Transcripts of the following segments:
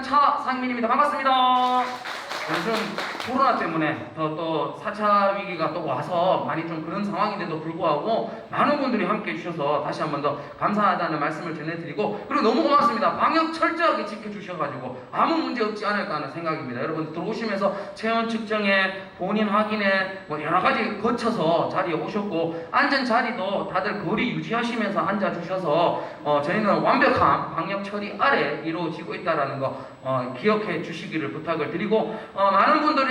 대한 차상민입니다. 반갑습니다. 요즘 코로나 때문에 또 4차 위기가 또 와서 많이 좀 그런 상황인데도 불구하고 많은 분들이 함께 해주셔서 다시 한 번 더 감사하다는 말씀을 전해드리고, 그리고 너무 고맙습니다. 방역 철저하게 지켜주셔가지고 아무 문제 없지 않을까 하는 생각입니다. 여러분 들어오시면서 체온 측정에 본인 확인에 뭐 여러 가지 거쳐서 자리에 오셨고, 앉은 자리도 다들 거리 유지하시면서 앉아주셔서 저희는 완벽한 방역 처리 아래 이루어지고 있다는 거 기억해 주시기를 부탁을 드리고, 많은 분들이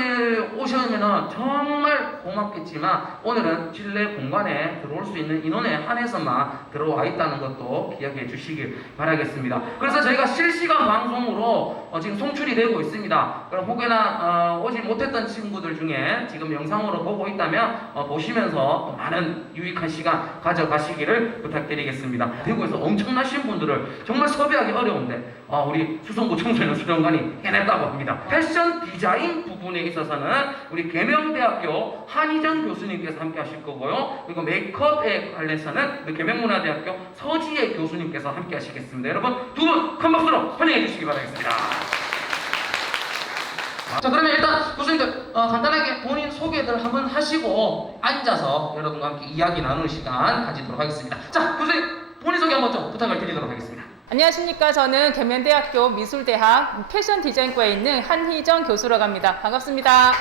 오시면은 정말 고맙겠지만 오늘은 실내 공간에 들어올 수 있는 인원에 한해서만 들어와 있다는 것도 기억해 주시길 바라겠습니다. 그래서 저희가 실시간 방송으로 지금 송출이 되고 있습니다. 그럼 혹여나 오지 못했던 친구들 중에 지금 영상으로 보고 있다면 보시면서 많은 유익한 시간 가져가시기를 부탁드리겠습니다. 대구에서 엄청나신 분들을 정말 섭외하기 어려운데 우리 수성구 청소년 수련관이 해냈다고 합니다. 패션 디자인 부분에 있어서는 우리 계명대학교 한희정 교수님께서 함께 하실 거고요. 그리고 메이크업에 관련해서는 우리 계명문화대학교 서지혜 교수님께서 함께 하시겠습니다. 여러분 두 분 큰 박수로 환영해 주시기 바라겠습니다. 자, 그러면 일단 교수님들 간단하게 본인 소개를 한번 하시고 앉아서 여러분과 함께 이야기 나누는 시간 가지도록 하겠습니다. 자, 교수님 본인 소개 한번 좀 부탁을 드리도록 하겠습니다. 안녕하십니까. 저는 계명대학교 미술대학 패션 디자인과에 있는 한희정 교수라고 합니다. 반갑습니다.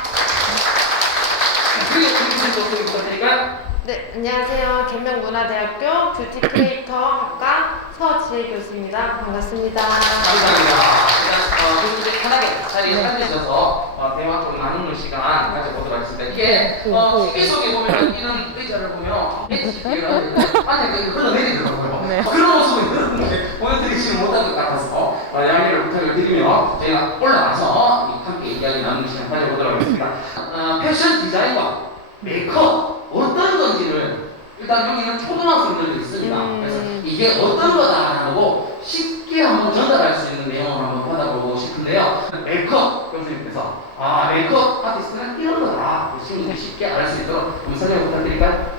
네, 안녕하세요. 계명문화대학교 뷰티 크리에이터 학과 서지혜 교수입니다. 반갑습니다. 감사합니다. 교수님 편하게 자리에 앉으셔서 대화 좀 나누는 시간 가져보도록 하겠습니다. 이게 TV 속에 보면 이런 의자를 보면 안에 흘러내리더라고요. 네. 그런 모습을 보여드리지 못한 것 같아서 양해를 부탁을 드리며 저희가 올라와서 함께 이야기 나누는 시간 가져보도록 하겠습니다. 패션 디자인과 메이크업 어떤 건지를 일단 여기는 초등학생들도 있습니다. 그래서 이게 어떤 거다라고 쉽게 한번 전달할 수 있는 내용을 한번 받아보고 싶은데요. 메이크업 교수님께서 메이크업 아티스트는 이런 거다. 친구들이 쉽게 알 수 있도록 설명 부탁드릴까요?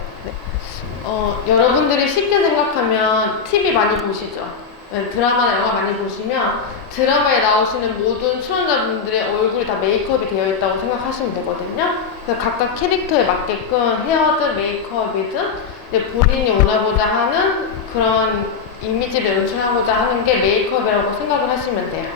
여러분들이 쉽게 생각하면 TV 많이 보시죠? 네, 드라마나 영화 많이 보시면 드라마에 나오시는 모든 출연자분들의 얼굴이 다 메이크업이 되어 있다고 생각하시면 되거든요. 그래서 각각 캐릭터에 맞게끔 헤어든 메이크업이든 본인이 원하고자 하는 그런 이미지를 연출하고자 하는 게 메이크업이라고 생각을 하시면 돼요.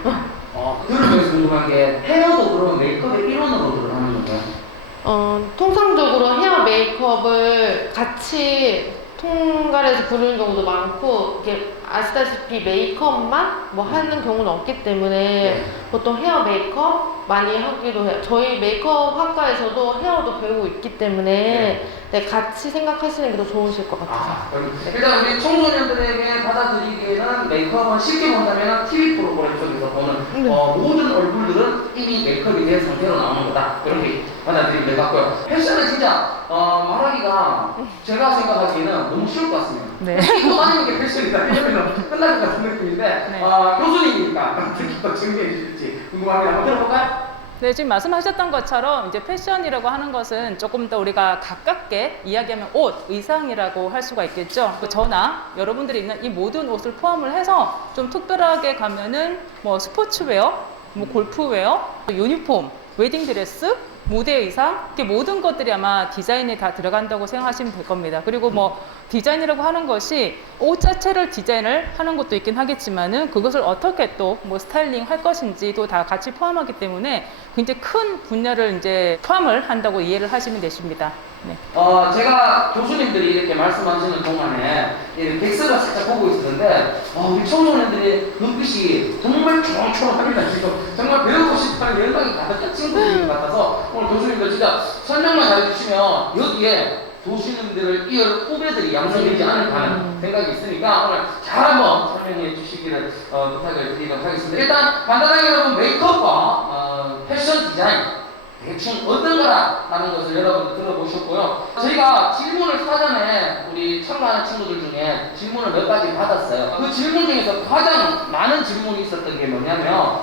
그러면서 궁금한 게 헤어도 그럼 메이크업의 일원으로 들어가는 건가요? 통상적으로 헤어 메이크업을 같이 통갈해서 부르는 경우도 많고, 이게 아시다시피 메이크업만 뭐 하는 경우는 없기 때문에 보통 헤어 메이크업 많이 하기도 해요. 저희 메이크업 학과에서도 헤어도 배우고 있기 때문에 같이 생각하시는 게 더 좋으실 것 같아요. 일단 우리 청소년들에게 받아들이기에는 메이크업은 쉽게 본다면 TV 프로그램 속에서 보는 모든 얼굴들은 이미 메이크업이 된 상태로 나오는 거다. 그렇게 받아들이면 될 것 같고요. 패션은 진짜 말하기가 제가 생각하기에는 너무 쉬울 것 같습니다. 네. 입고 다니는 게 패션이다. 이러면 끝날 것 같은 느낌인데 네. 교수님이니까 어떻게 더 정리해 주실지 궁금합니다. 한번 들어볼까요? 네, 지금 말씀하셨던 것처럼 이제 패션이라고 하는 것은 조금 더 우리가 가깝게 이야기하면 옷, 의상이라고 할 수가 있겠죠. 저나 여러분들이 입는 이 모든 옷을 포함을 해서 좀 특별하게 가면은 뭐 스포츠웨어, 뭐 골프웨어, 유니폼, 웨딩드레스, 무대 의상, 이렇게 모든 것들이 아마 디자인에 다 들어간다고 생각하시면 될 겁니다. 그리고 뭐 디자인이라고 하는 것이 옷 자체를 디자인을 하는 것도 있긴 하겠지만은 그것을 어떻게 또 뭐 스타일링 할 것인지도 다 같이 포함하기 때문에 굉장히 큰 분야를 이제 포함을 한다고 이해를 하시면 되십니다. 네. 제가 교수님들이 이렇게 말씀하시는 동안에 객석을 살짝 보고 있었는데 우리 청소년들의 눈빛이 정말 초롱초롱합니다. 지금 정말 배우고 싶어하는 열망이 가득한 친구들인 것 같아서 오늘 교수님들 진짜 설명만 잘해주시면 여기에 교수님들을 이을 후배들이 양성되지 않을까 하는 생각이 있으니까 오늘 잘 한번 설명해 주시기를 부탁을 드리도록 하겠습니다. 일단 간단하게 여러분 메이크업과 패션 디자인 대충 어떤 거라는 것을 여러분 들어보셨고요. 저희가 질문을 사전에 우리 참가하는 친구들 중에 질문을 몇 가지 받았어요. 그 질문 중에서 가장 많은 질문이 있었던 게 뭐냐면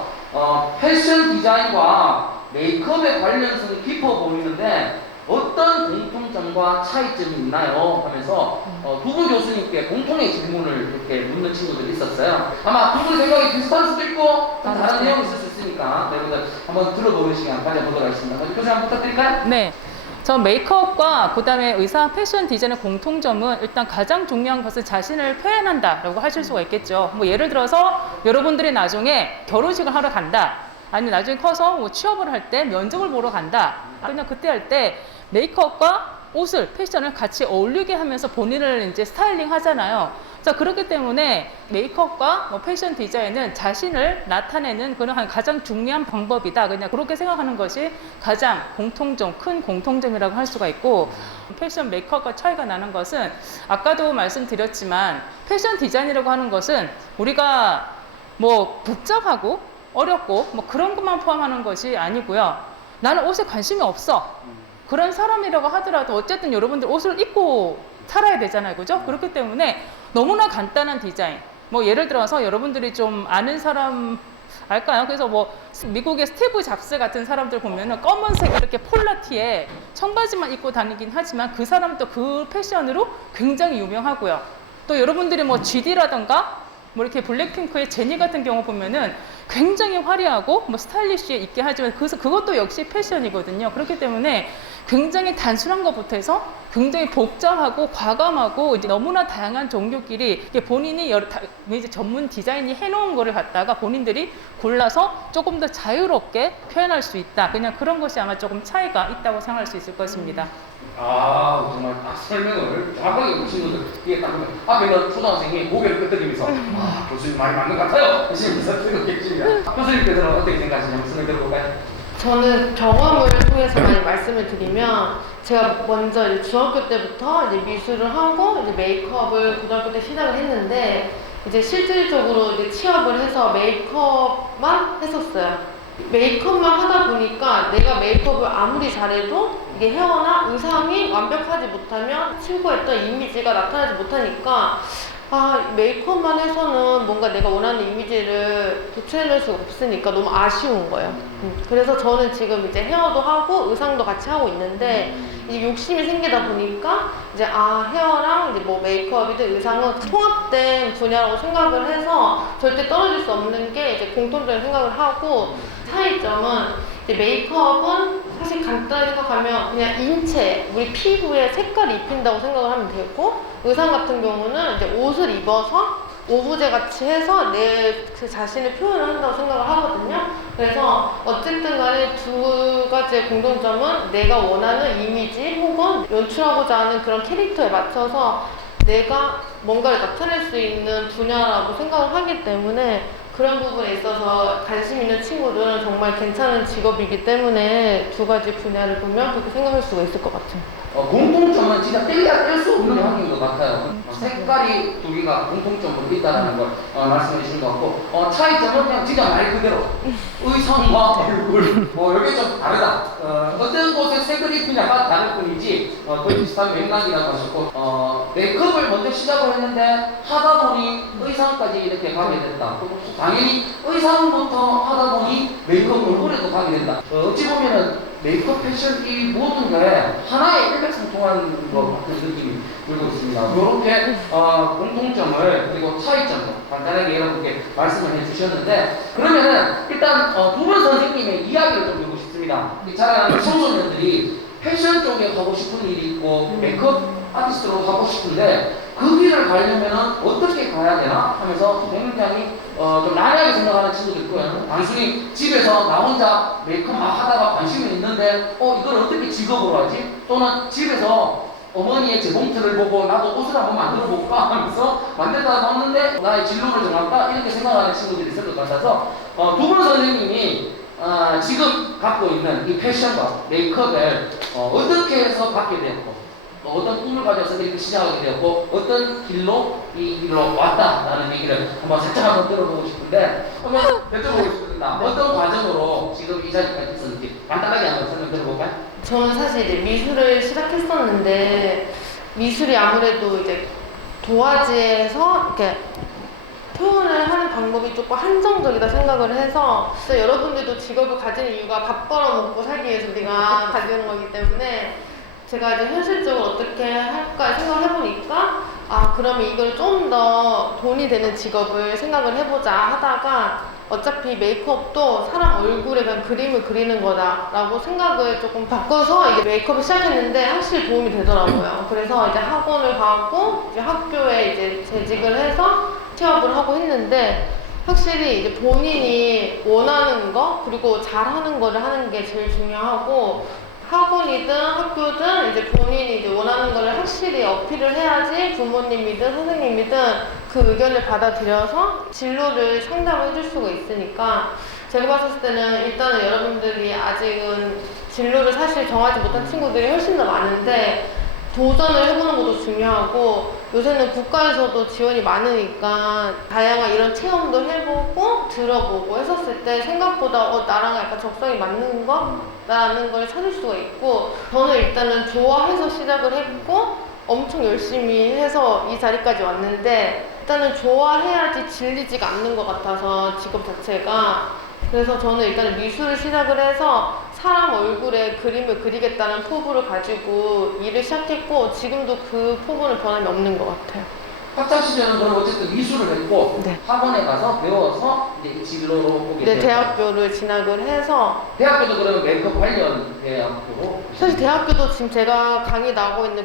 패션 디자인과 메이크업의 관련성이 깊어 보이는데 어떤 공통점과 차이점이 있나요? 하면서 두 분 교수님께 공통의 질문을 이렇게 묻는 친구들이 있었어요. 아마 두 분 생각이 비슷할 수도 있고 좀 다른 내용이 있을 수 있으니까 여러분들 한번 들어보는 시간 가져보도록 하겠습니다. 교수님 한번 부탁드릴까요? 네. 저 메이크업과 그다음에 의사 패션 디자인의 공통점은 일단 가장 중요한 것은 자신을 표현한다라고 하실 수가 있겠죠. 뭐 예를 들어서 여러분들이 나중에 결혼식을 하러 간다. 아니면 나중에 커서 뭐 취업을 할 때 면접을 보러 간다. 그냥 그때 할 때 메이크업과 옷을, 패션을 같이 어울리게 하면서 본인을 이제 스타일링 하잖아요. 자, 그렇기 때문에 메이크업과 뭐 패션 디자인은 자신을 나타내는 그런 가장 중요한 방법이다. 그냥 그렇게 생각하는 것이 가장 공통점, 큰 공통점이라고 할 수가 있고, 패션 메이크업과 차이가 나는 것은 아까도 말씀드렸지만 패션 디자인이라고 하는 것은 우리가 뭐 복잡하고 어렵고 뭐 그런 것만 포함하는 것이 아니고요. 나는 옷에 관심이 없어. 그런 사람이라고 하더라도 어쨌든 여러분들 옷을 입고 살아야 되잖아요. 그죠? 그렇기 때문에 너무나 간단한 디자인. 뭐 예를 들어서 여러분들이 좀 아는 사람 알까요? 그래서 뭐 미국의 스티브 잡스 같은 사람들 보면은 검은색 이렇게 폴라티에 청바지만 입고 다니긴 하지만 그 사람도 그 패션으로 굉장히 유명하고요. 또 여러분들이 뭐 GD라던가 뭐 이렇게 블랙핑크의 제니 같은 경우 보면은 굉장히 화려하고 뭐 스타일리시해 있게 하지만 그것도 역시 패션이거든요. 그렇기 때문에 굉장히 단순한 것부터 해서 굉장히 복잡하고 과감하고 이제 너무나 다양한 종류끼리 이게 본인이 이제 전문 디자인이 해놓은 거를 갖다가 본인들이 골라서 조금 더 자유롭게 표현할 수 있다. 그냥 그런 것이 아마 조금 차이가 있다고 생각할 수 있을 것입니다. 아, 정말 딱 설명을 정확하게 보신 분들 이게 딱 보면 앞에 있는 초등학생이 고개를 끄덕이면서 아, 교수님 말이 맞는 것 같아요 하시면서 들었겠습니다. 교수님께서는 어떻게 생각하시냐면 설명 들어볼까요? 저는 경험을 통해서 많이 말씀을 드리면 제가 먼저 이제 중학교 때부터 이제 미술을 하고 이제 메이크업을 고등학교 때 시작을 했는데 이제 실질적으로 이제 취업을 해서 메이크업만 했었어요. 메이크업만 하다 보니까 내가 메이크업을 아무리 잘해도 이게 헤어나 의상이 완벽하지 못하면 추구했던 이미지가 나타나지 못하니까 아, 메이크업만 해서는 뭔가 내가 원하는 이미지를 도출해낼 수가 없으니까 너무 아쉬운 거예요. 그래서 저는 지금 이제 헤어도 하고 의상도 같이 하고 있는데 이제 욕심이 생기다 보니까 이제 아, 헤어랑 이제 뭐 메이크업이든 의상은 통합된 분야라고 생각을 해서 절대 떨어질 수 없는 게 이제 공통적인 생각을 하고 차이점은 이제 메이크업은 사실 간단히 생각하면 그냥 인체, 우리 피부에 색깔을 입힌다고 생각을 하면 되고 의상 같은 경우는 이제 옷을 입어서 오브제 같이 해서 내 그 자신을 표현을 한다고 생각을 하거든요. 그래서 어쨌든 간에 두 가지의 공통점은 내가 원하는 이미지 혹은 연출하고자 하는 그런 캐릭터에 맞춰서 내가 뭔가를 나타낼 수 있는 분야라고 생각을 하기 때문에 그런 부분에 있어서 관심 있는 친구들은 정말 괜찮은 직업이기 때문에 두 가지 분야를 보면 그렇게 생각할 수가 있을 것 같아요. 공통점은 진짜 뗄래야 뗄 수 없는 확인 것 같아요. 색깔이 두 개가 공통점으로 있다는 걸 말씀해 주신 것 같고 차이점은 그냥 진짜 말 그대로 의상과 얼굴 여기 좀 다르다. 어떤 곳에 색을 입히냐가 다를 뿐이지 거의 비슷한 맥락이라고 하셨고 메이크업을 먼저 시작을 했는데 하다 보니 의상까지 이렇게 가게 됐다. 당연히 의상부터 하다 보니 메이크업 얼굴에도 가게 된다. 어찌 보면은 메이크업, 패션 이 모든 게 하나의 일맥상통한 것 같은 느낌이 들고 있습니다. 이렇게 공통점을 그리고 차이점을 간단하게 여러분께 말씀을 해주셨는데 그러면은 일단 두 분 선생님의 이야기를 좀 듣고 싶습니다. 잘 아는 청소년들이 패션 쪽에 가고 싶은 일이 있고 메이크업 아티스트로 가고 싶은데 그 길을 가려면은 어떻게 가야 되나 하면서 굉장히 좀 난해하게 생각하는 친구도 있고요. 단순히 집에서 나 혼자 메이크업 하다가 관심이 있는데 이걸 어떻게 직업으로 하지? 또는 집에서 어머니의 재봉틀을 보고 나도 옷을 한번 만들어 볼까 하면서 만들다 봤는데 나의 진로를 정할까? 이렇게 생각하는 친구들이 있을 것 같아서 두 분 선생님이 지금 갖고 있는 이 패션과 메이크업을 어떻게 해서 갖게 되었고 어떤 꿈을 가져서 이렇게 시작하게 되었고 어떤 길로 이 길로 왔다라는 얘기를 살짝 들어보고 싶은데 한번 여쭤보고 싶습니다. 어떤 과정으로 지금 이 자리까지 있었는지 간단하게 한번 설명 들어볼까요? 저는 사실 이제 미술을 시작했었는데 미술이 아무래도 이제 도화지에서 이렇게 표현을 하는 방법이 조금 한정적이다 생각을 해서 여러분들도 직업을 가지는 이유가 밥 벌어먹고 살기 위해서 우리가 가지는 거기 때문에 제가 이제 현실적으로 어떻게 할까 생각을 해보니까 아 그러면 이걸 좀 더 돈이 되는 직업을 생각을 해보자 하다가 어차피 메이크업도 사람 얼굴에 그냥 그림을 그리는 거다라고 생각을 조금 바꿔서 이제 메이크업을 시작했는데 확실히 도움이 되더라고요. 그래서 이제 학원을 가고 이제 학교에 이제 재직을 해서 취업을 하고 했는데 확실히 이제 본인이 원하는 거 그리고 잘하는 거를 하는 게 제일 중요하고 학원이든 학교든 이제 본인이 이제 원하는 거를 확실히 어필을 해야지 부모님이든 선생님이든 그 의견을 받아들여서 진로를 상담을 해줄 수가 있으니까 제가 봤을 때는 일단은 여러분들이 아직은 진로를 사실 정하지 못한 친구들이 훨씬 더 많은데 도전을 해보는 것도 중요하고 요새는 국가에서도 지원이 많으니까 다양한 이런 체험도 해보고 들어보고 했었을 때 생각보다 나랑 약간 적성이 맞는 거? 라는 걸 찾을 수가 있고 저는 일단은 좋아해서 시작을 했고 엄청 열심히 해서 이 자리까지 왔는데 일단은 좋아해야지 질리지가 않는 것 같아서 직업 자체가 그래서 저는 일단은 미술을 시작을 해서 사람 얼굴에 그림을 그리겠다는 포부를 가지고 일을 시작했고 지금도 그 포부는 변함이 없는 것 같아요. 학창 시절은 그럼 어쨌든 미술을 했고 네. 학원에 가서 배워서 이제 진로로 보게 네, 됐고 대학교를 진학을 해서 대학교도 그러면 메이크업 관련 대학교로 사실 대학교도 지금 제가 강의 나오고 있는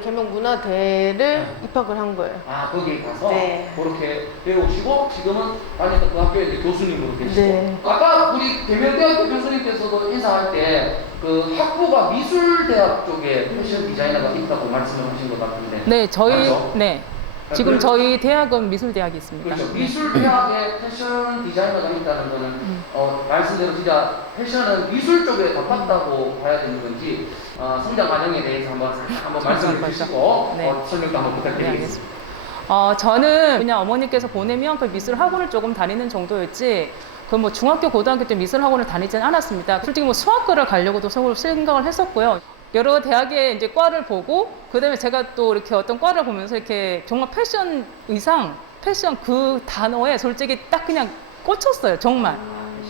계명문화대를 입학을 한 거예요. 아 거기에 가서 네. 그렇게 배우시고 지금은 다니던 그 학교에 이제 교수님으로 계시고 네. 아까 우리 계명대학교 교수님께서도 인사할 때 그 학부가 미술대학 쪽에 패션 디자이너가 있다고 말씀을 하신 것 같은데 네, 저희 맞죠? 네. 지금 저희 대학은 미술대학이 있습니다. 그렇죠. 네. 미술대학에 패션 디자이너가 있다는 거는 말씀대로 진짜 패션은 미술 쪽에 가깝다고 봐야 되는 건지 성장 과정에 대해서 한번 말씀해 주시고 네. 설명도 한번 네, 부탁드리겠습니다. 알겠습니다. 저는 그냥 어머니께서 보내면 그 미술 학원을 조금 다니는 정도였지 그 뭐 중학교, 고등학교 때 미술 학원을 다니지는 않았습니다. 솔직히 뭐 수학과를 가려고도 생각을 했었고요. 여러 대학의 이제 과를 보고 그다음에 제가 또 이렇게 어떤 과를 보면서 이렇게 정말 패션 의상, 패션 그 단어에 솔직히 딱 그냥 꽂혔어요, 정말.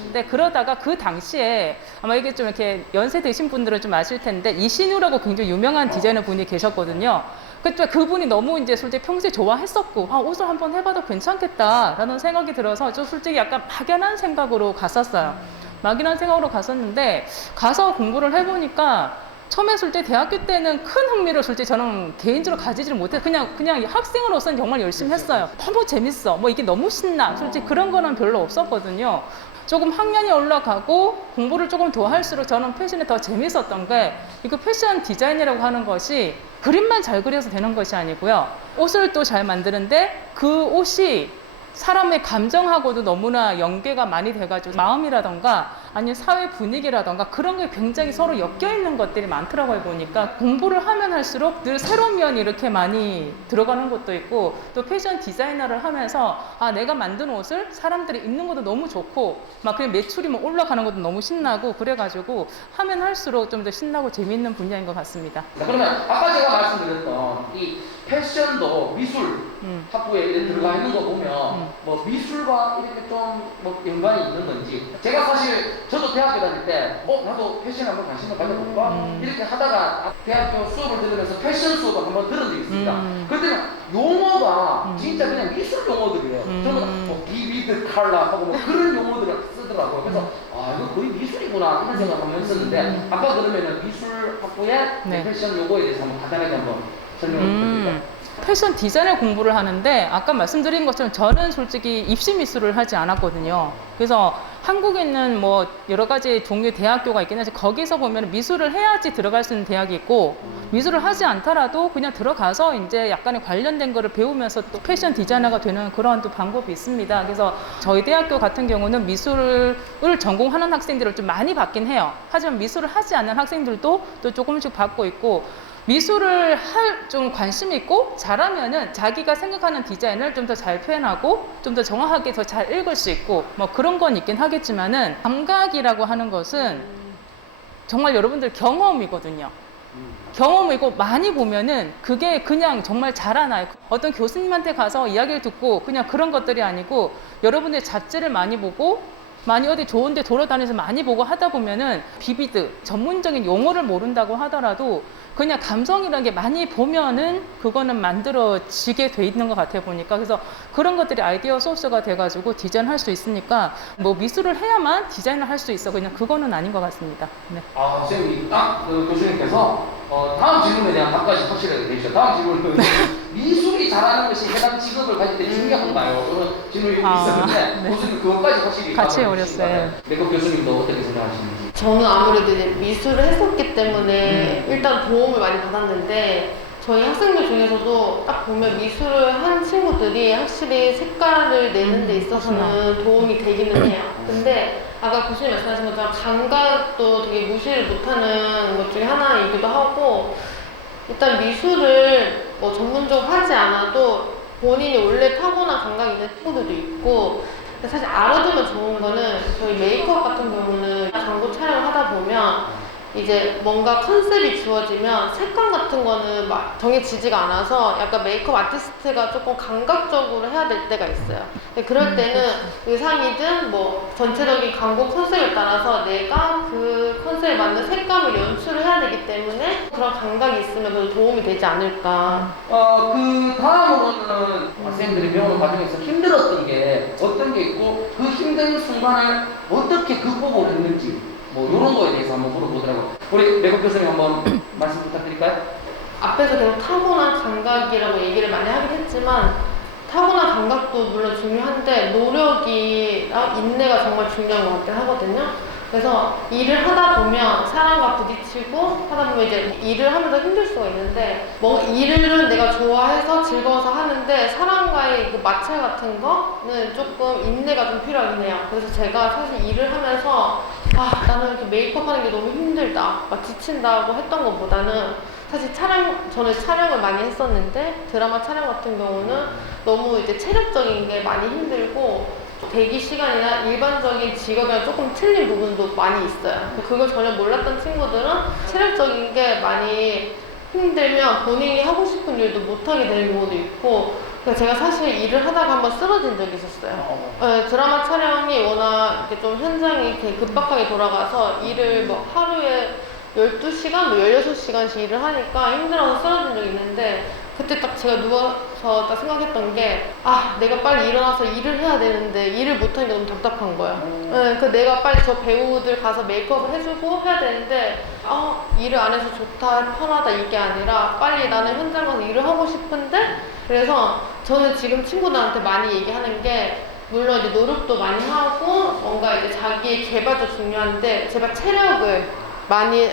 근데 그러다가 그 당시에 아마 이게 좀 이렇게 연세 드신 분들은 좀 아실 텐데 이신우라고 굉장히 유명한 디자이너 분이 계셨거든요. 그때 그분이 너무 이제 솔직히 평소에 좋아했었고 옷을 한번 해봐도 괜찮겠다라는 생각이 들어서 좀 솔직히 약간 막연한 생각으로 갔었어요. 막연한 생각으로 갔었는데 가서 공부를 해보니까 처음에 했을 때 대학교 때는 큰 흥미를 솔직히 저는 개인적으로 가지지를 못해 그냥 학생으로서는 정말 열심히 했어요. 너무 재밌어. 뭐 이게 너무 신나. 솔직히 그런 거는 별로 없었거든요. 조금 학년이 올라가고 공부를 조금 더 할수록 저는 패션이 더 재밌었던 게 이거 패션 디자인이라고 하는 것이 그림만 잘 그려서 되는 것이 아니고요. 옷을 또 잘 만드는데 그 옷이 사람의 감정하고도 너무나 연계가 많이 돼가지고 마음이라던가 아니면 사회 분위기라던가 그런 게 굉장히 서로 엮여 있는 것들이 많더라고요. 보니까 공부를 하면 할수록 늘 새로운 면이 이렇게 많이 들어가는 것도 있고 또 패션 디자이너를 하면서 내가 만든 옷을 사람들이 입는 것도 너무 좋고 막 그냥 매출이 뭐 올라가는 것도 너무 신나고 그래가지고 하면 할수록 좀 더 신나고 재미있는 분야인 것 같습니다. 자, 그러면 아까 제가 말씀드렸던 이 패션도 미술 학부에 이렇게 들어가 있는 거 보면 뭐 미술과 이렇게 좀 뭐 연관이 있는 건지 제가 사실 저도 대학교 다닐 때 나도 패션에 한번 관심을 가져볼까 이렇게 하다가 대학교 수업을 들으면서 패션 수업을 한번 들은 적이 있습니다. 그때 용어가 진짜 그냥 미술 용어들이에요. 저는 뭐 비비드 칼라 하고 뭐 그런 용어들을 쓰더라고요. 그래서 이거 거의 미술이구나 이런 생각을 했었는데 아까 그러면은 미술 학부의 네. 패션 용어에 대해서 한번 간단하게 한번 설명을 부탁드릴까요? 패션 디자인을 공부를 하는데 아까 말씀드린 것처럼 저는 솔직히 입시 미술을 하지 않았거든요. 그래서 한국에 있는 뭐 여러 가지 종류의 대학교가 있긴 하지 거기서 보면 미술을 해야지 들어갈 수 있는 대학이 있고 미술을 하지 않더라도 그냥 들어가서 이제 약간의 관련된 거를 배우면서 또 패션 디자이너가 되는 그런 또 방법이 있습니다. 그래서 저희 대학교 같은 경우는 미술을 전공하는 학생들을 좀 많이 받긴 해요. 하지만 미술을 하지 않는 학생들도 또 조금씩 받고 있고 미술을 할 좀 관심 있고 잘하면은 자기가 생각하는 디자인을 좀 더 잘 표현하고 좀 더 정확하게 더 잘 읽을 수 있고 뭐 그런 건 있긴 하겠지만은 감각이라고 하는 것은 정말 여러분들 경험이거든요. 경험이고 많이 보면은 그게 그냥 정말 자라나요. 어떤 교수님한테 가서 이야기를 듣고 그냥 그런 것들이 아니고 여러분의 잡지를 많이 보고 많이 어디 좋은 데 돌아다니면서 많이 보고 하다 보면은 비비드 전문적인 용어를 모른다고 하더라도 그냥 감성이라는 게 많이 보면은 그거는 만들어지게 돼 있는 것 같아 보니까 그래서 그런 것들이 아이디어 소스가 돼가지고 디자인할 수 있으니까 뭐 미술을 해야만 디자인을 할 수 있어 그냥 그거는 아닌 것 같습니다. 네. 선생님, 그 교수님께서 다음 질문에 대한 답까지 확실하게 해주셨죠. 다음 질문은 미술이 잘하는 것이 해당 직업을 가질 때 중요한가요? 그런 질문이 있었는데 네. 교수님 그것까지 확실히 같이 답을 어렸어요. 해주신 것 같아요. 매국 교수님도 어떻게 생각하시는지? 저는 아무래도 이제 미술을 했었기 때문에 일단 도움을 많이 받았는데 저희 학생들 중에서도 딱 보면 미술을 한 친구들이 확실히 색깔을 내는 데 있어서는 도움이 되기는 해요. 근데 아까 교수님 말씀하신 것처럼 감각도 되게 무시를 못하는 것 중에 하나이기도 하고 일단 미술을 뭐 전문적으로 하지 않아도 본인이 원래 타고난 감각이 있는 친구들도 있고 사실 알아두면 좋은 거는 저희 메이크업 같은 경우는 광고 촬영을 하다 보면 이제 뭔가 컨셉이 주어지면 색감 같은 거는 막 정해지지가 않아서 약간 메이크업 아티스트가 조금 감각적으로 해야 될 때가 있어요. 근데 그럴 때는 의상이든 뭐 전체적인 광고 컨셉에 따라서 내가 그 컨셉에 맞는 색감을 연출을 해야 되기 때문에 그런 감각이 있으면 그래도 도움이 되지 않을까. 그 다음으로는 학생들이 배우는 과정에서 힘들었던 게 어떤 게 있고 그 힘든 순간을 어떻게 극복을 했는지 뭐 이런 거에 대해서 한번 물어보더라고요. 우리 매국 교수님 한번 말씀 부탁드릴까요? 앞에서 계속 타고난 감각이라고 얘기를 많이 하긴 했지만 타고난 감각도 물론 중요한데 노력이랑 인내가 정말 중요한 것 같긴 하거든요. 그래서 일을 하다 보면 사람과 부딪히고 하다 보면 이제 일을 하면서 힘들 수가 있는데 뭐 일을 내가 좋아해서 즐거워서 하는데 사람과의 그 마찰 같은 거는 조금 인내가 좀 필요하긴 해요. 그래서 제가 사실 일을 하면서 나는 이렇게 메이크업 하는 게 너무 힘들다 막 지친다고 했던 것보다는 사실 저는 촬영을 많이 했었는데 드라마 촬영 같은 경우는 너무 이제 체력적인 게 많이 힘들고 대기 시간이나 일반적인 직업이랑 조금 틀린 부분도 많이 있어요. 그걸 전혀 몰랐던 친구들은 체력적인 게 많이 힘들면 본인이 하고 싶은 일도 못하게 되는 경우도 있고 제가 사실 일을 하다가 한번 쓰러진 적이 있었어요. 네, 드라마 촬영이 워낙 이렇게 좀 현장이 이렇게 급박하게 돌아가서 일을 뭐 하루에 12시간, 뭐 16시간씩 일을 하니까 힘들어서 쓰러진 적이 있는데 그때 딱 제가 누워서 딱 생각했던 게 내가 빨리 일어나서 일을 해야 되는데 일을 못하니까 너무 답답한 거예요. 네, 그 내가 빨리 저 배우들 가서 메이크업을 해주고 해야 되는데 일을 안 해서 좋다, 편하다 이게 아니라 빨리 나는 현장 가서 일을 하고 싶은데 그래서 저는 지금 친구들한테 많이 얘기하는 게 물론 이제 노력도 많이 하고 뭔가 이제 자기의 개발도 중요한데 제발 체력을 많이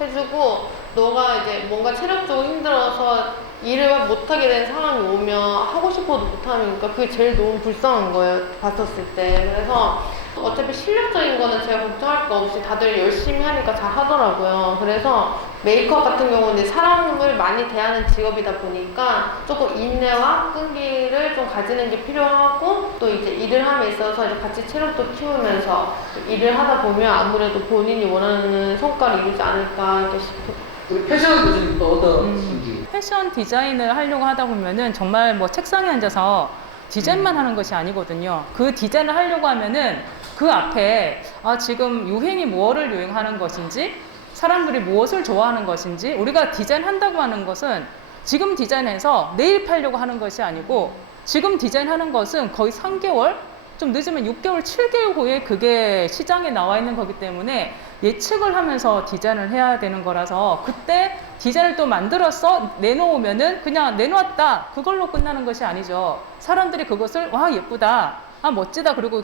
해주고 너가 이제 뭔가 체력적으로 힘들어서 일을 못하게 된 상황이 오면 하고 싶어도 못하니까 그게 제일 너무 불쌍한 거예요 봤었을 때. 그래서 어차피 실력적인 거는 제가 걱정할 거 없이 다들 열심히 하니까 잘 하더라고요. 그래서 메이크업 같은 경우는 사람을 많이 대하는 직업이다 보니까 조금 인내와 끈기를 좀 가지는 게 필요하고 또 이제 일을 함에 있어서 이제 같이 체력도 키우면서 일을 하다 보면 아무래도 본인이 원하는 성과를 이루지 않을까 이렇게 싶어요. 우리 패션 교수님 또 어떠신지? 패션 디자인을 하려고 하다 보면은 정말 뭐 책상에 앉아서 디자인만 하는 것이 아니거든요. 그 디자인을 하려고 하면은 그 앞에 지금 유행이 뭐를 유행하는 것인지 사람들이 무엇을 좋아하는 것인지 우리가 디자인한다고 하는 것은 지금 디자인해서 내일 팔려고 하는 것이 아니고 지금 디자인하는 것은 거의 3개월 좀 늦으면 6개월, 7개월 후에 그게 시장에 나와 있는 거기 때문에 예측을 하면서 디자인을 해야 되는 거라서 그때 디자인을 또 만들어서 내놓으면은 그냥 내놓았다 그걸로 끝나는 것이 아니죠. 사람들이 그것을 와 예쁘다, 멋지다 그리고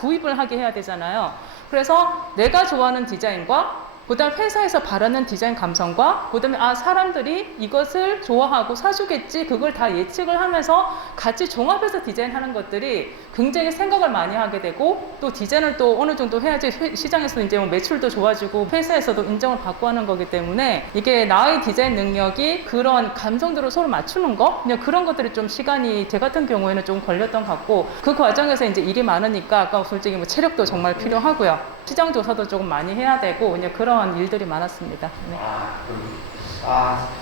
구입을 하게 해야 되잖아요. 그래서 내가 좋아하는 디자인과 그다음 회사에서 바라는 디자인 감성과 그다음에 사람들이 이것을 좋아하고 사주겠지 그걸 다 예측을 하면서 같이 종합해서 디자인하는 것들이 굉장히 생각을 많이 하게 되고 또 디자인을 또 어느 정도 해야지 시장에서 이제 뭐 매출도 좋아지고 회사에서도 인정을 받고 하는 거기 때문에 이게 나의 디자인 능력이 그런 감성들을 서로 맞추는 거 그냥 그런 것들이 좀 시간이 제 같은 경우에는 좀 걸렸던 것 같고 그 과정에서 이제 일이 많으니까 아까 솔직히 뭐 체력도 정말 필요하고요. 시장 조사도 조금 많이 해야 되고 그냥 그런 일들이 많았습니다. 네.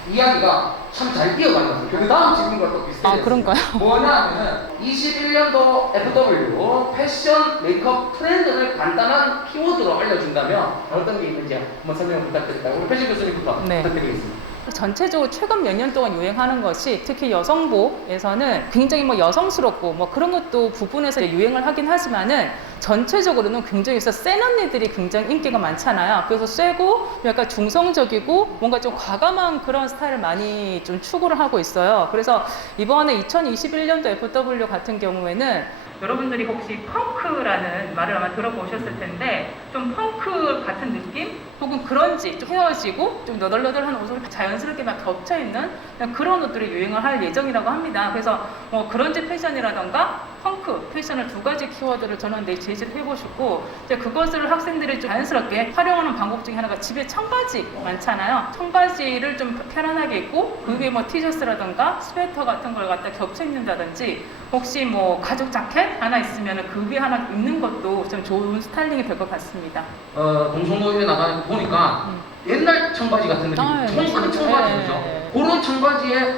이야기가 참 잘 이어가는 것 같아요. 그 다음 질문과 또 비슷해요. 그런가요? 뭐냐면은 21년도 FW 패션 메이크업 트렌드를 간단한 키워드로 알려준다면 어떤 게 있는지 한번 설명 부탁드릴까요? 우리 패션 교수님부터 네. 부탁드리겠습니다. 전체적으로 최근 몇 년 동안 유행하는 것이 특히 여성복에서는 굉장히 뭐 여성스럽고 뭐 그런 것도 부분에서 유행을 하긴 하지만은 전체적으로는 굉장히 센 언니들이 굉장히 인기가 많잖아요. 그래서 쎄고 약간 중성적이고 뭔가 좀 과감한 그런 스타일을 많이 좀 추구를 하고 있어요. 그래서 이번에 2021년도 FW 같은 경우에는 여러분들이 혹시 펑크라는 말을 아마 들어보셨을 텐데 좀 펑크 같은 느낌? 혹은 그런지 좀 헤어지고 좀 너덜너덜한 옷을 자연스럽게 막 겹쳐있는 그런 옷들이 유행을 할 예정이라고 합니다. 그래서 뭐 그런지 패션이라던가 펑크 패션을 두 가지 키워드를 저는 제시를 해보시고 이제 그것을 학생들이 좀 자연스럽게 활용하는 방법 중에 하나가 집에 청바지 많잖아요. 청바지를 좀 편안하게 입고 그 위에 뭐 티셔츠라던가 스웨터 같은 걸 갖다 겹쳐 입는다든지 혹시 뭐 가죽 자켓 하나 있으면 그 위에 하나 입는 것도 좀 좋은 스타일링이 될 것 같습니다. 동성로에 나가 보니까 옛날 청바지 같은 느낌, 큰 청바지 그죠? 그런 청바지에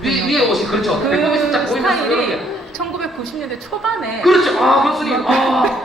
위에 옷이 그렇죠. 배꼽에서 딱 보이면서 이렇게. 1990년대 초반에 그렇죠. 교수님.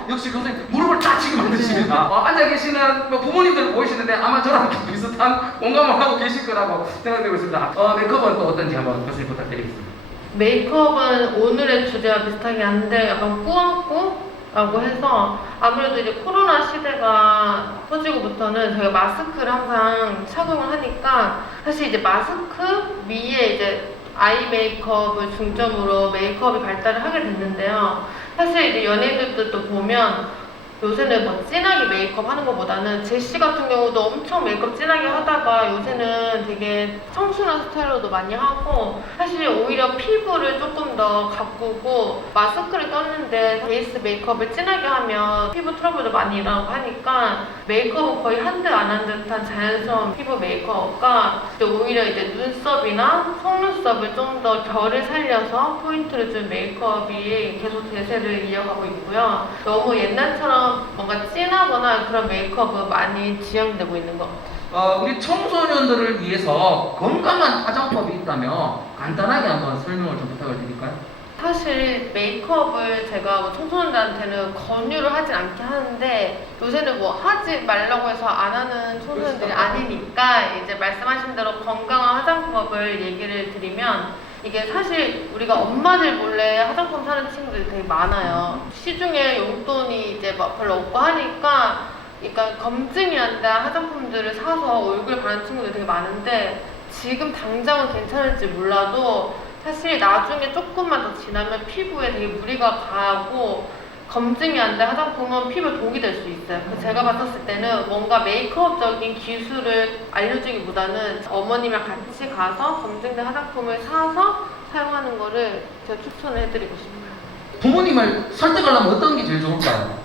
역시 교수님 무릎을 다치게 만드십니다. 앉아 계시는 부모님들 보이시는데 아마 저랑 비슷한 공감을 하고 계실 거라고 생각되고 있습니다. 메이크업은 또 어떤지 한번 교수님 부탁드리겠습니다. 메이크업은 오늘의 주제와 비슷하게 하는데 약간 꾸안꾸라고 해서 아무래도 이제 코로나 시대가 터지고부터는 저희가 마스크를 항상 착용을 하니까 사실 이제 마스크 위에 이제 아이 메이크업을 중점으로 메이크업이 발달을 하게 됐는데요. 사실 이제 연예인들도 보면 요새는 뭐 진하게 메이크업 하는 것보다는 제시 같은 경우도 엄청 메이크업 진하게 하다가 요새는 되게 청순한 스타일로도 많이 하고 사실 오히려 피부를 조금 더 가꾸고 마스크를 떴는데 베이스 메이크업을 진하게 하면 피부 트러블도 많이 일어나고 하니까 메이크업은 거의 한듯 안 한 듯한 자연스러운 피부 메이크업과 오히려 이제 눈썹이나 속눈썹을 좀 더 결을 살려서 포인트를 준 메이크업이 계속 대세를 이어가고 있고요. 너무 옛날처럼 뭔가 진하거나 그런 메이크업은 많이 지양되고 있는 것 같아요. 우리 청소년들을 위해서 건강한 화장법이 있다면 간단하게 한번 설명을 좀 부탁을 드릴까요? 사실 메이크업을 제가 뭐 청소년들한테는 권유를 하진 않게 하는데 요새는 뭐 하지 말라고 해서 안 하는 청소년들이 아니니까 이제 말씀하신 대로 건강한 화장법을 얘기를 드리면 이게 사실 우리가 엄마들 몰래 화장품 사는 친구들이 되게 많아요. 시중에 용돈이 이제 막 별로 없고 하니까 그러니까 검증이 안 된 화장품들을 사서 얼굴 바르는 친구들이 되게 많은데 지금 당장은 괜찮을지 몰라도 사실 나중에 조금만 더 지나면 피부에 되게 무리가 가고 검증이 안 된 화장품은 피부에 독이 될 수 있어요. 그래서 제가 봤었을 때는 뭔가 메이크업적인 기술을 알려주기보다는 어머님이랑 같이 가서 검증된 화장품을 사서 사용하는 거를 제가 추천을 해드리고 싶어요. 부모님을 설득하려면 어떤 게 제일 좋을까요?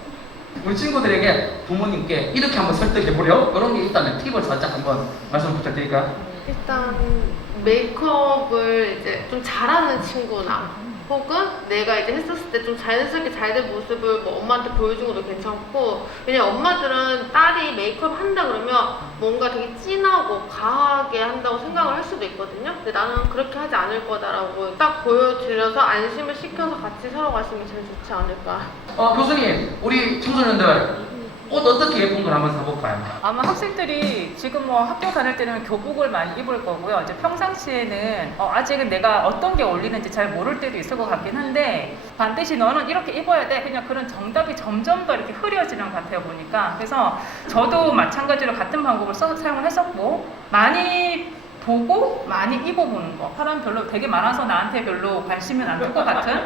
우리 친구들에게 부모님께 이렇게 한번 설득해보려? 그런 게 있다면 팁을 살짝 한번 말씀 부탁드릴까요? 일단 메이크업을 이제 좀 잘하는 친구나 혹은 내가 이제 했었을 때 좀 자연스럽게 잘 된 모습을 뭐 엄마한테 보여준 것도 괜찮고 왜냐면 엄마들은 딸이 메이크업 한다 그러면 뭔가 되게 진하고 과하게 한다고 생각을 할 수도 있거든요. 근데 나는 그렇게 하지 않을 거다라고 딱 보여드려서 안심을 시켜서 같이 사러 가시면 제일 좋지 않을까. 교수님, 우리 청소년들 옷 어떻게 예쁜 걸 한번 사볼까요? 아마 학생들이 지금 뭐 학교 다닐 때는 교복을 많이 입을 거고요. 이제 평상시에는 아직은 내가 어떤 게 어울리는지 잘 모를 때도 있을 것 같긴 한데 반드시 너는 이렇게 입어야 돼. 그냥 그런 정답이 점점 더 이렇게 흐려지는 것 같아요 보니까. 그래서 저도 마찬가지로 같은 방법을 사용을 했었고 많이 보고 많이 입어보는 거. 사람 별로 되게 많아서 나한테 별로 관심은 안 둘 것 같은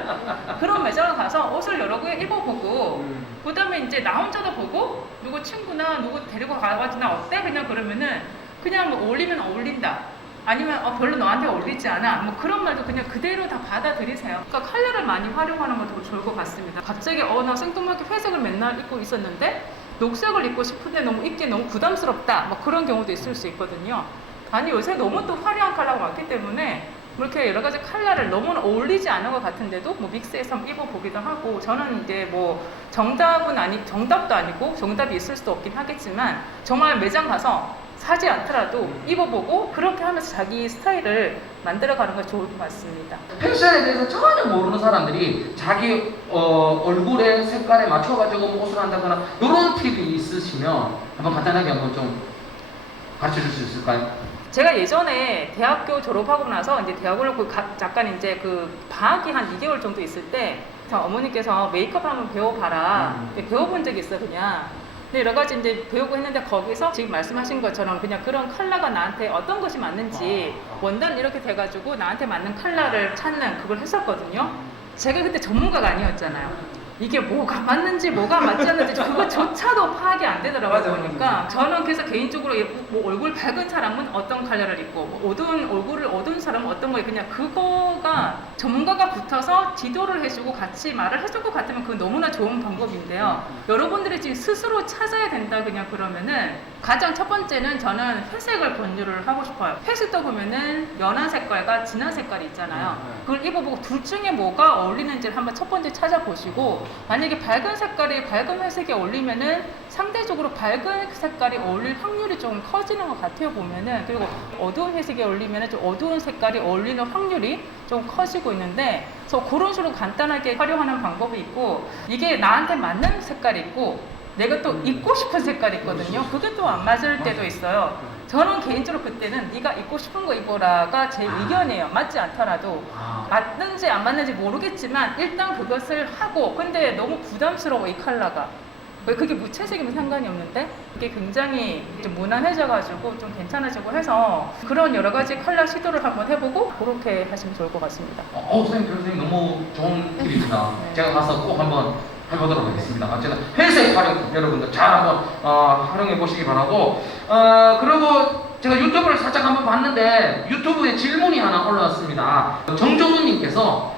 그런 매장을 가서 옷을 여러 개 입어보고 그 다음에 이제 나 혼자도 보고 누구 친구나 누구 데리고 가가지고 나 어때? 그냥 그러면은 그냥 뭐 어울리면 어울린다. 아니면 별로 너한테 어울리지 않아. 뭐 그런 말도 그냥 그대로 다 받아들이세요. 그러니까 컬러를 많이 활용하는 것도 좋을 것 같습니다. 갑자기 나 생뚱맞게 회색을 맨날 입고 있었는데 녹색을 입고 싶은데 너무 입기 너무 부담스럽다. 뭐 그런 경우도 있을 수 있거든요. 아니 요새 너무 또 화려한 컬러가 많기 때문에 뭐 이렇게 여러 가지 컬러를 너무 어울리지 않은 것 같은데도 뭐 믹스해서 입어보기도 하고 저는 이제 뭐 정답도 아니고 정답이 있을 수도 없긴 하겠지만 정말 매장 가서 사지 않더라도 입어보고 그렇게 하면서 자기 스타일을 만들어가는 게 좋을 것 같습니다. 패션에 대해서 전혀 모르는 사람들이 자기 얼굴의 색깔에 맞춰가지고 옷을 한다거나 이런 팁이 있으시면 한번 간단하게 한번 좀 가르쳐 줄 수 있을까요? 제가 예전에 대학교 졸업하고 나서 이제 대학을 잠깐 이제 그 방학이 한 2개월 정도 있을 때 어머니께서 메이크업 한번 배워봐라. 배워본 적이 있어 그냥. 근데 여러 가지 이제 배우고 했는데 거기서 지금 말씀하신 것처럼 그냥 그런 컬러가 나한테 어떤 것이 맞는지 원단 이렇게 돼가지고 나한테 맞는 컬러를 찾는 그걸 했었거든요. 제가 그때 전문가가 아니었잖아요. 이게 뭐가 맞는지 뭐가 맞지 않는지 그거조차도 파악이 안 되더라고요. 맞아, 보니까 맞아. 저는 그래서 개인적으로 뭐 얼굴 밝은 사람은 어떤 컬러를 입고 뭐 얼굴을 어두운 사람은 어떤 거에 그냥 그거가 전문가가 붙어서 지도를 해주고 같이 말을 해줄 것 같으면 그건 너무나 좋은 방법인데요. 여러분들이 지금 스스로 찾아야 된다 그냥 그러면은 가장 첫 번째는 저는 회색을 권유를 하고 싶어요. 회색도 보면은 연한 색깔과 진한 색깔이 있잖아요. 그걸 입어보고 둘 중에 뭐가 어울리는지를 한번 첫 번째 찾아보시고 만약에 밝은 색깔이 밝은 회색에 어울리면은 상대적으로 밝은 색깔이 어울릴 확률이 좀 커지는 것 같아요 보면은. 그리고 어두운 회색에 어울리면은 좀 어두운 색깔이 어울리는 확률이 좀 커지고 있는데 그래서 그런 식으로 간단하게 활용하는 방법이 있고 이게 나한테 맞는 색깔이 있고 내가 또 입고 싶은 색깔이 있거든요. 그게 또 안 맞을 때도 있어요. 저는 개인적으로 그때는 네가 입고 싶은 거 입어라가 제 의견이에요. 맞지 않더라도 맞는지 안 맞는지 모르겠지만 일단 그것을 하고 근데 너무 부담스러워 이 컬러가 왜 그게 무채색이면 상관이 없는데 그게 굉장히 좀 무난해져가지고 좀 괜찮아지고 해서 그런 여러 가지 컬러 시도를 한번 해보고 그렇게 하시면 좋을 것 같습니다. 선생님 너무 좋은 팁입니다. 네. 제가 가서 꼭 한번 해보도록 하겠습니다. 어쨌든 회색 활용 여러분들 잘 한번 활용해 보시기 바라고 그리고 제가 유튜브를 살짝 한번 봤는데 유튜브에 질문이 하나 올라왔습니다. 정종훈님께서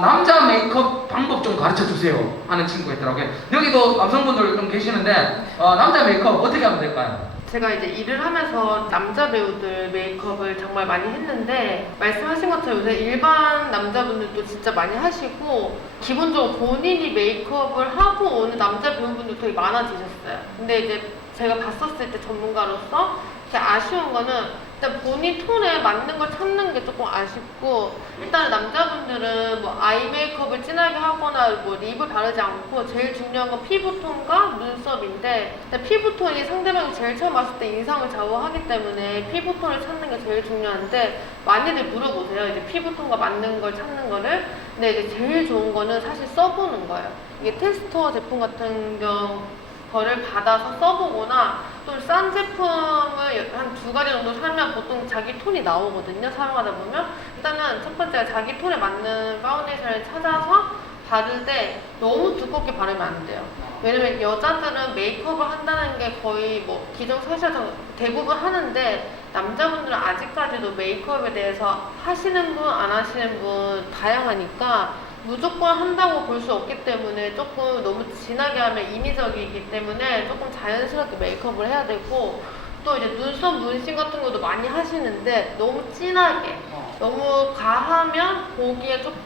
남자 메이크업 방법 좀 가르쳐 주세요 하는 친구가 있더라고요. 여기도 남성분들 좀 계시는데 남자 메이크업 어떻게 하면 될까요? 제가 이제 일을 하면서 남자 배우들 메이크업을 정말 많이 했는데 말씀하신 것처럼 요새 일반 남자분들도 진짜 많이 하시고 기본적으로 본인이 메이크업을 하고 오는 남자 배우분도 되게 많아지셨어요. 근데 이제 제가 봤었을 때 전문가로서 진짜 아쉬운 거는 일단 본인 톤에 맞는 걸 찾는 게 조금 아쉽고 일단 남자분들은 뭐 아이 메이크업을 진하게 하거나 뭐 립을 바르지 않고 제일 중요한 건 피부톤과 눈썹인데 피부톤이 상대방이 제일 처음 봤을 때 인상을 좌우하기 때문에 피부톤을 찾는 게 제일 중요한데 많이들 물어보세요. 이제 피부톤과 맞는 걸 찾는 거를. 근데 이제 제일 좋은 거는 사실 써보는 거예요. 이게 테스터 제품 같은 거를 받아서 써보거나 또 싼 제품을 한 2가지 정도 사면 보통 자기 톤이 나오거든요. 사용하다 보면 일단은 첫 번째가 자기 톤에 맞는 파운데이션을 찾아서 바를 때 너무 두껍게 바르면 안 돼요. 왜냐면 여자들은 메이크업을 한다는 게 거의 뭐 기정사실상 대부분 하는데 남자분들은 아직까지도 메이크업에 대해서 하시는 분 안 하시는 분 다양하니까 무조건 한다고 볼 수 없기 때문에 조금 너무 진하게 하면 인위적이기 때문에 조금 자연스럽게 메이크업을 해야 되고 또 이제 눈썹 문신 같은 것도 많이 하시는데 너무 진하게 너무 가하면 보기에 조금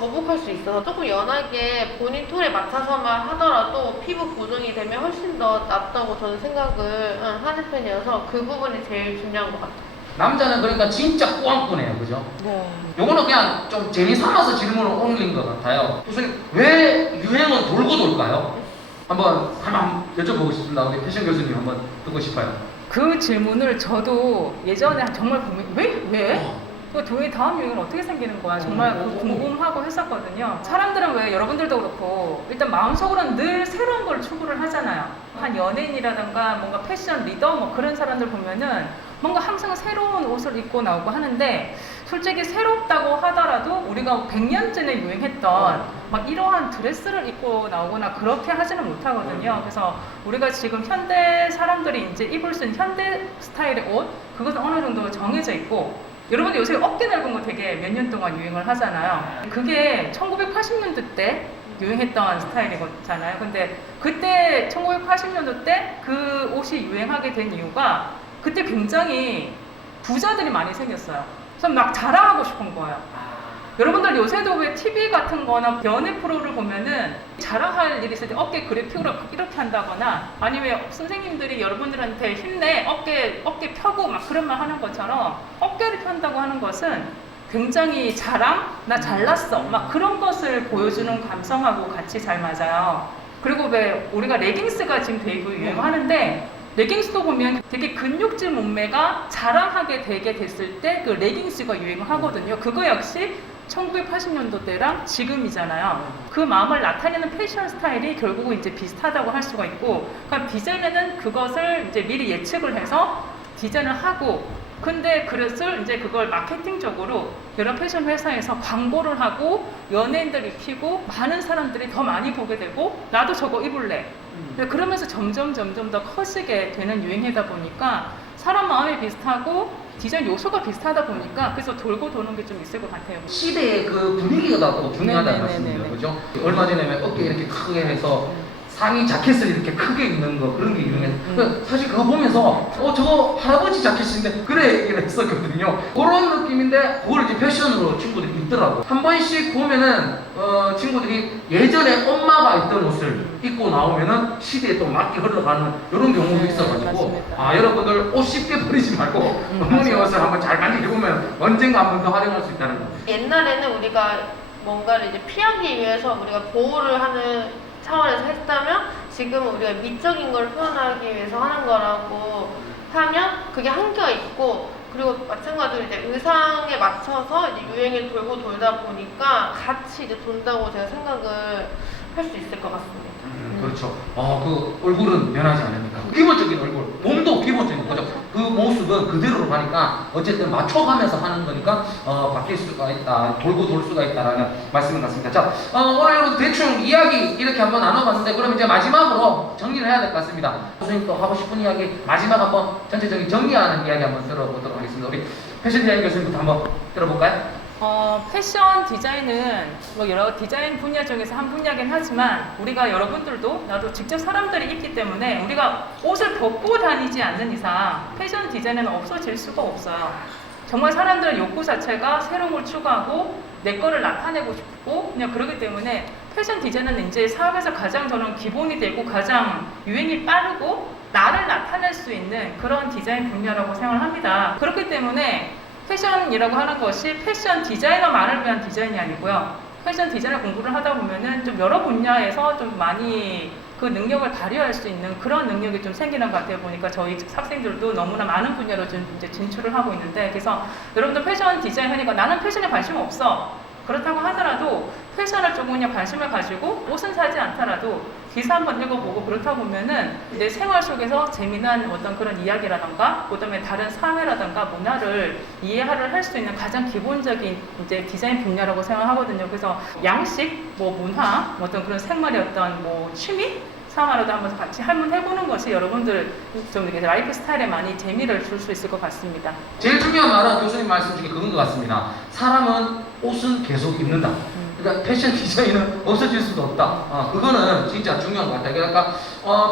거북할 수 있어서 조금 연하게 본인 톤에 맞춰서만 하더라도 피부 보정이 되면 훨씬 더 낫다고 저는 생각을 하는 편이어서 그 부분이 제일 중요한 것 같아요. 남자는 그러니까 진짜 꾸안꾸네요, 그죠? 네. 요거는 그냥 좀 재미삼아서 질문을 올린 것 같아요. 교수님, 왜 유행은 돌고 돌까요? 한번 여쭤보고 싶습니다. 우리 패션 교수님 한번 듣고 싶어요. 그 질문을 저도 예전에 정말 왜? 그 도희 다음 유행은 어떻게 생기는 거야? 정말 그 궁금하고 했었거든요. 사람들은 왜 여러분들도 그렇고 일단 마음속으로는 늘 새로운 걸 추구를 하잖아요. 한 연예인이라든가 뭔가 패션 리더 뭐 그런 사람들 보면은 뭔가 항상 새로운 옷을 입고 나오고 하는데 솔직히 새롭다고 하더라도 우리가 100년 전에 유행했던 막 이러한 드레스를 입고 나오거나 그렇게 하지는 못하거든요. 그래서 우리가 지금 현대 사람들이 이제 입을 수 있는 현대 스타일의 옷 그것은 어느 정도 정해져 있고 여러분들 요새 어깨 넓은 거 되게 몇 년 동안 유행을 하잖아요. 그게 1980년대 때 유행했던 스타일이잖아요. 근데 그때 1980년도 때 그 옷이 유행하게 된 이유가 그때 굉장히 부자들이 많이 생겼어요. 그래서 막 자랑하고 싶은 거예요. 여러분들 요새도 왜 TV 같은 거나 연애 프로를 보면은 자랑할 일이 있을 때 어깨 그래픽으로 이렇게 한다거나 아니면 선생님들이 여러분들한테 힘내 어깨 펴고 막 그런 말 하는 것처럼 어깨를 편다고 하는 것은 굉장히 자랑? 나 잘났어 막 그런 것을 보여주는 감성하고 같이 잘 맞아요. 그리고 왜 우리가 레깅스가 지금 되게 유행하는데 레깅스도 보면 되게 근육질 몸매가 자랑하게 되게 됐을 때 그 레깅스가 유행을 하거든요. 그거 역시 1980년도대랑 지금이잖아요. 그 마음을 나타내는 패션 스타일이 결국은 이제 비슷하다고 할 수가 있고, 그러니까 디자이너는 그것을 이제 미리 예측을 해서 디자인을 하고, 근데 그것을 이제 그걸 마케팅적으로 여러 패션 회사에서 광고를 하고 연예인들 입히고 많은 사람들이 더 많이 보게 되고 나도 저거 입을래. 그러면서 점점 더 커지게 되는 유행이다 보니까 사람 마음이 비슷하고 디자인 요소가 비슷하다 보니까 그래서 돌고 도는 게 좀 있을 것 같아요. 시대의 그 분위기가 또 중요하다는 네네네네네. 말씀이에요. 그죠? 얼마 전에 어깨 이렇게 크게 해서 상의 자켓을 이렇게 크게 입는 거 그런 게 유행해서 사실 그거 보면서 저거 할아버지 자켓인데 그래 얘기를 했었거든요. 그런 느낌인데 그걸 이제 패션으로 친구들이 입더라고. 한 번씩 보면은 친구들이 예전에 엄마가 입던 옷을 입고 나오면은 시대에 또 맞게 흘러가는 이런 경우도 네, 있어가지고 맞습니다. 여러분들 옷 쉽게 버리지 말고 어머니 맞아요. 옷을 한번 잘 만져보면 언젠가 한 번 더 활용할 수 있다는 거. 옛날에는 우리가 뭔가를 이제 피하기 위해서 우리가 보호를 하는 차원에서 했다면 지금은 우리가 미적인 걸 표현하기 위해서 하는 거라고 하면 그게 한계가 있고, 그리고 마찬가지로 이제 의상에 맞춰서 이제 유행이 돌고 돌다 보니까 같이 이제 돈다고 제가 생각을 할 수 있을 것 같습니다. 그렇죠. 그 얼굴은 변하지 않으니까. 기본적인 얼굴, 몸도 기본적인 거죠. 그 모습은 그대로로 가니까 어쨌든 맞춰가면서 하는 거니까 바뀔 수가 있다, 돌고 돌 수가 있다라는 말씀인 것 같습니다. 자, 오늘 여러분 대충 이야기 이렇게 한번 나눠봤는데 그럼 이제 마지막으로 정리를 해야 될 것 같습니다. 교수님 또 하고 싶은 이야기 마지막 한번 전체적인 정리하는 이야기 한번 들어보도록 하겠습니다. 우리 패션 디자인 교수님부터 한번 들어볼까요? 패션 디자인은 뭐 여러 디자인 분야 중에서 한 분야긴 하지만 우리가 여러분들도 나도 직접 사람들이 입기 때문에 우리가 옷을 벗고 다니지 않는 이상 패션 디자인은 없어질 수가 없어요. 정말 사람들의 욕구 자체가 새로운 걸 추구하고 내 거를 나타내고 싶고 그냥 그러기 때문에 패션 디자인은 이제 사업에서 가장 저는 기본이 되고 가장 유행이 빠르고 나를 나타낼 수 있는 그런 디자인 분야라고 생각을 합니다. 그렇기 때문에 패션이라고 하는 것이 패션 디자이너만을 위한 디자인이 아니고요. 패션 디자이너 공부를 하다 보면은 좀 여러 분야에서 좀 많이 그 능력을 발휘할 수 있는 그런 능력이 좀 생기는 것 같아요. 보니까 저희 학생들도 너무나 많은 분야로 좀 이제 진출을 하고 있는데, 그래서 여러분들 패션 디자인 하니까 나는 패션에 관심 없어. 그렇다고 하더라도 패션을 조금 그냥 관심을 가지고 옷은 사지 않더라도 기사 한번 읽어보고 그렇다 보면은 내 생활 속에서 재미난 어떤 그런 이야기라던가 그다음에 다른 사회라던가 문화를 이해를 할 수 있는 가장 기본적인 이제 디자인 분야라고 생각하거든요. 그래서 양식, 뭐 문화, 어떤 그런 생활의 어떤 뭐 취미 상황으로도 한번 같이 한번 해보는 것이 여러분들 좀 이렇게 라이프 스타일에 많이 재미를 줄 수 있을 것 같습니다. 제일 중요한 말은 교수님 말씀 중에 그건 것 같습니다. 사람은 옷은 계속 입는다. 그러니까 패션 디자인은 없어질 수도 없다. 그거는 진짜 중요한 것 같아요. 그러니까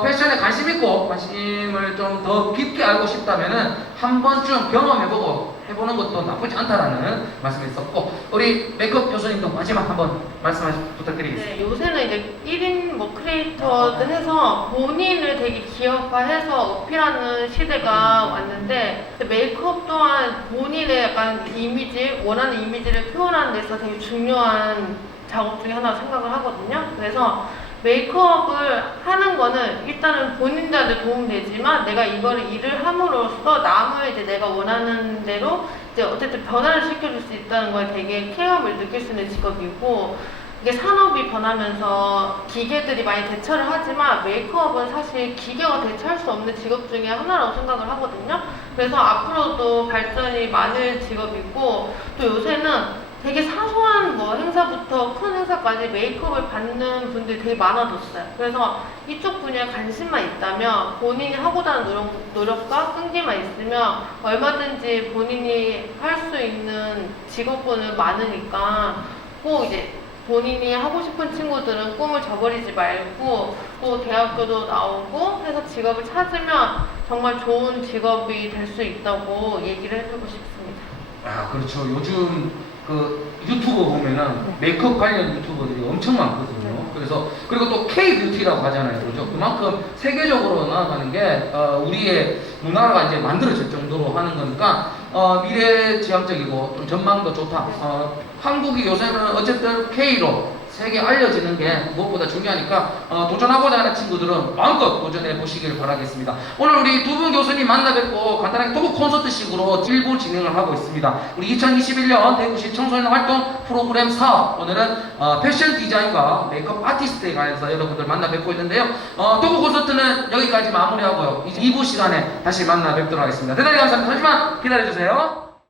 패션에 관심 있고 관심을 좀 더 깊게 알고 싶다면은 한 번쯤 경험해보고 해보는 것도 나쁘지 않다라는 말씀했었고, 우리 메이크업 교수님도 마지막 한번 말씀 부탁드리겠습니다. 네, 요새는 이제 1인 뭐 크리에이터들 해서 본인을 되게 기업화해서 어필하는 시대가 왔는데, 메이크업 또한 본인의 약간 이미지, 원하는 이미지를 표현하는 데 있어서 되게 중요한 작업 중에 하나 생각을 하거든요. 그래서 메이크업을 하는 거는 일단은 본인들한테 도움되지만 내가 이거를 일을 함으로써 남을 이제 내가 원하는 대로 이제 어쨌든 변화를 시켜줄 수 있다는 거에 되게 쾌감을 느낄 수 있는 직업이고, 이게 산업이 변하면서 기계들이 많이 대처를 하지만 메이크업은 사실 기계가 대처할 수 없는 직업 중에 하나라고 생각을 하거든요. 그래서 앞으로도 발전이 많을 직업이고, 또 요새는 되게 사소한 뭐 행사부터 큰 행사까지 메이크업을 받는 분들이 되게 많아졌어요. 그래서 이쪽 분야에 관심만 있다면 본인이 하고자 하는 노력과 끈기만 있으면 얼마든지 본인이 할 수 있는 직업군은 많으니까 꼭 이제 본인이 하고 싶은 친구들은 꿈을 저버리지 말고 또 대학교도 나오고 해서 직업을 찾으면 정말 좋은 직업이 될 수 있다고 얘기를 해주고 싶습니다. 그렇죠. 요즘 그 유튜버 보면은 메이크업 관련 유튜버들이 엄청 많거든요. 그래서 그리고 또 K-뷰티라고 하잖아요. 그렇죠? 그만큼 세계적으로 나아가는 게 우리의 문화가 이제 만들어질 정도로 하는 거니까 미래지향적이고 좀 전망도 좋다. 한국이 요새는 어쨌든 K로 세계에 알려지는 게 무엇보다 중요하니까 도전하고자 하는 친구들은 마음껏 도전해 보시길 바라겠습니다. 오늘 우리 두 분 교수님 만나 뵙고 간단하게 토크 콘서트식으로 일부 진행을 하고 있습니다. 우리 2021년 대구시 청소년 활동 프로그램 사업, 오늘은 패션 디자인과 메이크업 아티스트에 관해서 여러분들 만나 뵙고 있는데요. 토크 콘서트는 여기까지 마무리하고요. 이제 2부 시간에 다시 만나 뵙도록 하겠습니다. 대단히 감사합니다. 잠시만 기다려주세요.